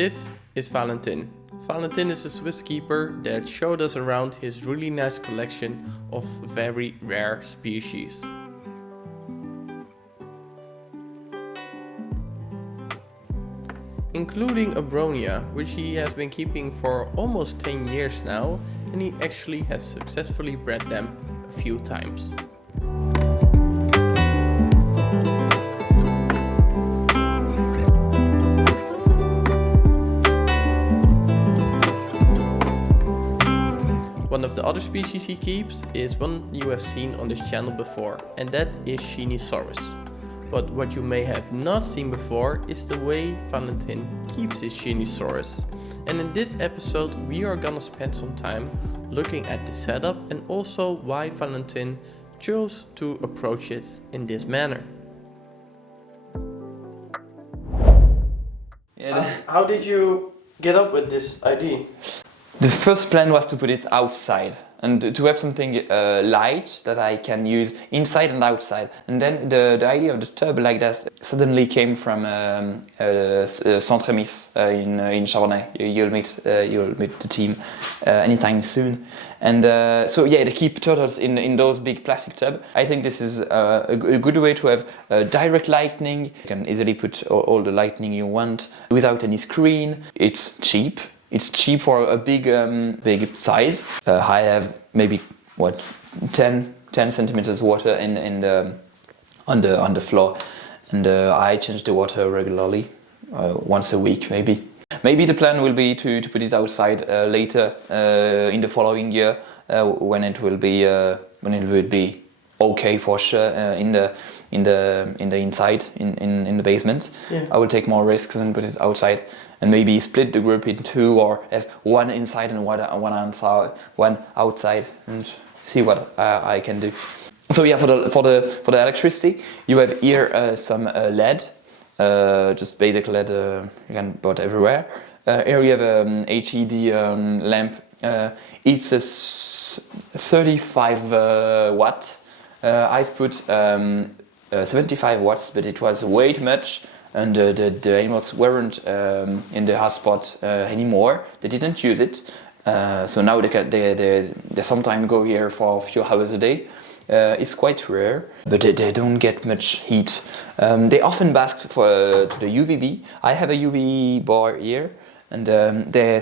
This is Valentin. Valentin is a Swiss keeper that showed us around his really nice collection of very rare species. Including a Bronia, which he has been keeping for almost 10 years now, and he actually has successfully bred them a few times. One of the other species he keeps is one you have seen on this channel before, and that is Shinisaurus. But what you may have not seen before is the way Valentin keeps his Shinisaurus. And in this episode we are gonna spend some time looking at the setup and also why Valentin chose to approach it in this manner. How did you get up with this idea? The first plan was to put it outside and to have something light that I can use inside and outside. And then the idea of the tub like that suddenly came from Saint-Rémy in Chardonnay. You'll meet the team anytime soon. And so yeah, they keep turtles in those big plastic tubs. I think this is a good way to have direct lighting. You can easily put all the lighting you want without any screen. It's cheap. It's cheap for a big size. I have maybe 10 centimeters water on the floor, and I change the water regularly, once a week maybe. Maybe the plan will be to put it outside later in the following year when it will be okay for sure in the inside in the basement. Yeah. I will take more risks and put it outside. And maybe split the group in two, or have one inside and one outside, and see what I can do. So yeah, for the electricity, you have here some LED, just basic LED you can buy everywhere. Here you have an HED lamp. It's a 35 watt. I've put 75 watts, but it was way too much. And the animals weren't in the hotspot anymore. They didn't use it, so now they sometimes go here for a few hours a day. It's quite rare, but they don't get much heat. They often bask to the UVB. I have a UV bar here, and they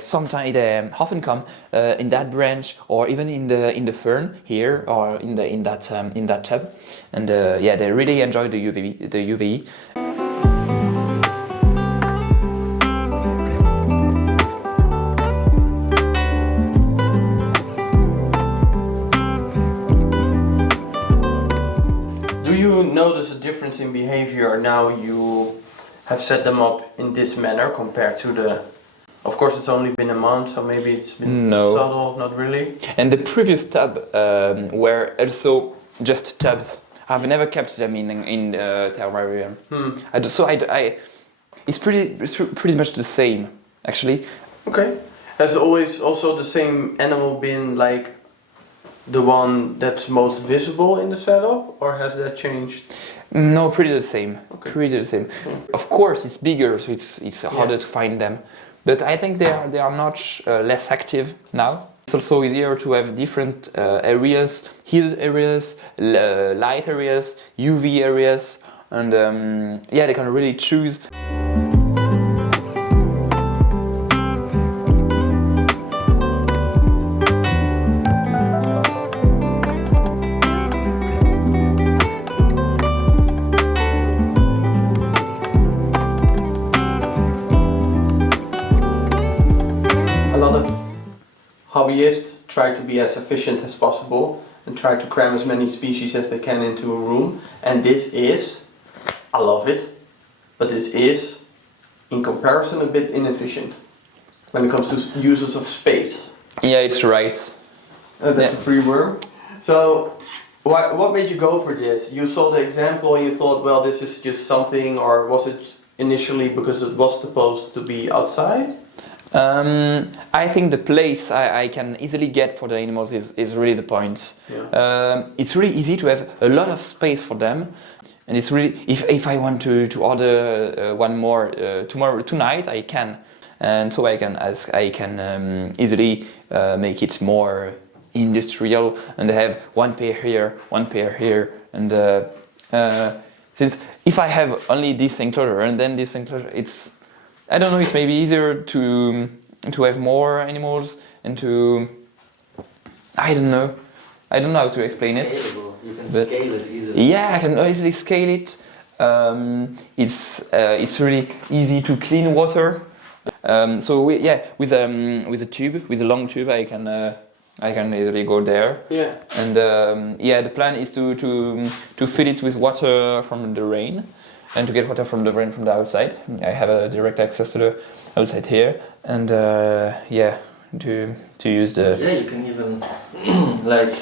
often come in that branch or even in the fern here or in that tub, and yeah, they really enjoy the UV. Notice a difference in behavior now you have set them up in this manner compared to of course it's only been a month, so maybe it's been subtle, not really. And the previous tub were also just tubs. I've never kept them in the terrarium. It's pretty much the same actually. Okay. Has always also the same animal been like the one that's most visible in the setup, or has that changed? No, pretty the same. Okay. Pretty the same. Of course, it's bigger, so it's harder to find them. But I think they are much less active now. It's also easier to have different areas, hill areas, light areas, UV areas, and yeah, they can really choose. Hobbyists try to be as efficient as possible and try to cram as many species as they can into a room, and this is, I love it, but this is in comparison a bit inefficient when it comes to uses of space. Yeah, it's right. That's a free worm. So what made you go for this? You saw the example and you thought, well, this is just something, or was it initially because it was supposed to be outside? I think the place I can easily get for the animals is really the point. Yeah. It's really easy to have a lot of space for them, and it's really if I want to order one more tonight I can. and so I can easily make it more industrial and have one pair here, and since if I have only this enclosure and then this enclosure, it's, I don't know, it's maybe easier to have more animals and to, I don't know how to explain it. You can scale it easily. Yeah, I can easily scale it. It's really easy to clean water. So with a tube, with a long tube, I can easily go there. Yeah. And the plan is to fill it with water from the rain, and to get water from the rain from the outside. I have a direct access to the outside here, and to use the. Yeah, you can even like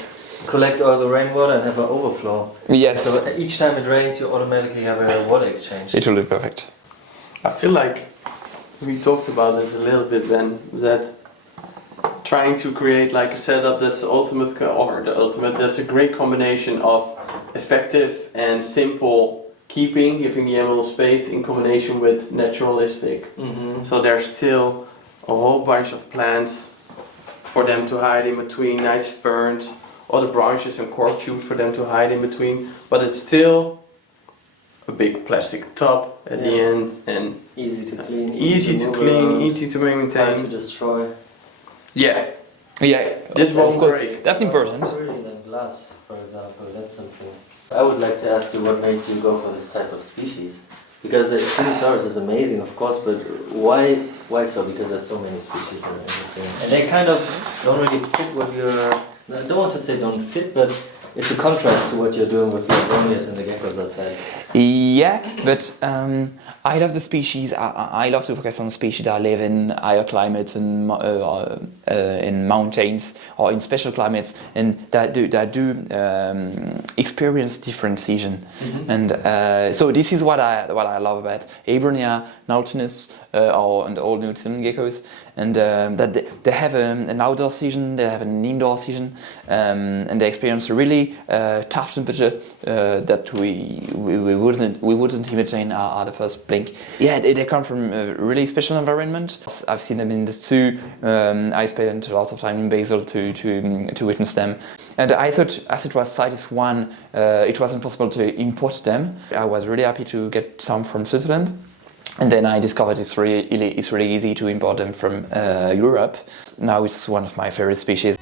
collect all the rainwater and have an overflow. Yes. So each time it rains, you automatically have a water exchange. It will be perfect. I feel like we talked about it a little bit then, that trying to create like a setup that's that's a great combination of effective and simple keeping, giving the animal space in combination with naturalistic. Mm-hmm. So there's still a whole bunch of plants for them to hide in between, nice ferns, other branches and cork tubes for them to hide in between, but it's still a big plastic tub at the end, and easy to clean, easy to clean, easy to hard maintain. to destroy. Yeah. This won't break. That's important. Cerulean and glass, for example, that's something. I would like to ask you what made you go for this type of species? Because the Shinisaurus is amazing, of course, but why so? Because there's so many species in the same. And they kind of don't really fit what you're... I don't want to say don't fit, but it's a contrast to what you're doing with the Aronias and the geckos outside. Yeah, but I love the species. I love to focus on species that live in higher climates and in mountains or in special climates, and that do experience different season. Mm-hmm. And so this is what I love about Abronia, Nautilus, and all New Zealand geckos, and that they have an outdoor season, they have an indoor season, and they experience a really tough temperature that we wouldn't imagine at the first blink. Yeah, they come from a really special environment. I've seen them in the zoo. I spent a lot of time in Basel to witness them, and I thought, as it was CITES 1, it wasn't possible to import them. I was really happy to get some from Switzerland. And then I discovered it's really easy to import them from Europe. Now it's one of my favorite species.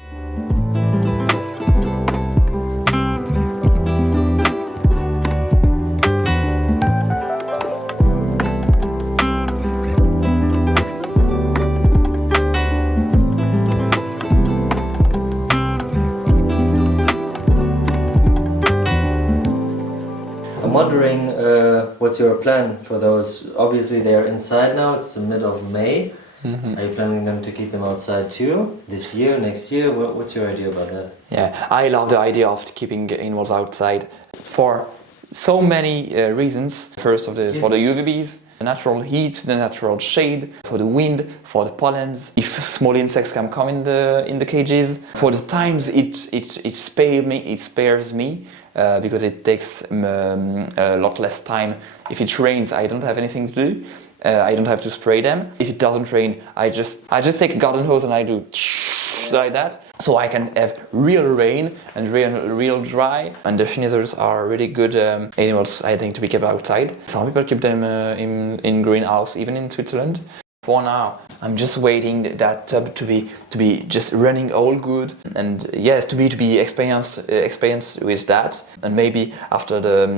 I'm wondering, what's your plan for those? Obviously they are inside now, it's the mid of May. Mm-hmm. Are you planning them to keep them outside too? This year, next year? What's your idea about that? Yeah, I love the idea of keeping animals outside for so many reasons. First, for the UVBs, the natural heat, the natural shade, for the wind, for the pollens. If small insects can come in the cages, for the times it spares me. Because it takes a lot less time. If it rains, I don't have anything to do. I don't have to spray them. If it doesn't rain, I just take a garden hose and I do like that. So I can have real rain and real dry. And the Shinisaurus are really good animals, I think, to be kept outside. Some people keep them in greenhouse, even in Switzerland. For now, I'm just waiting that tub to be just running all good, and yes, to be experienced with that. And maybe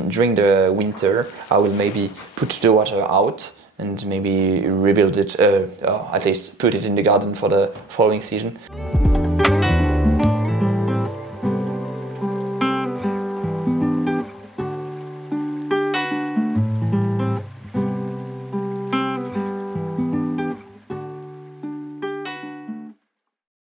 during the winter, I will maybe put the water out and maybe rebuild it, or at least put it in the garden for the following season.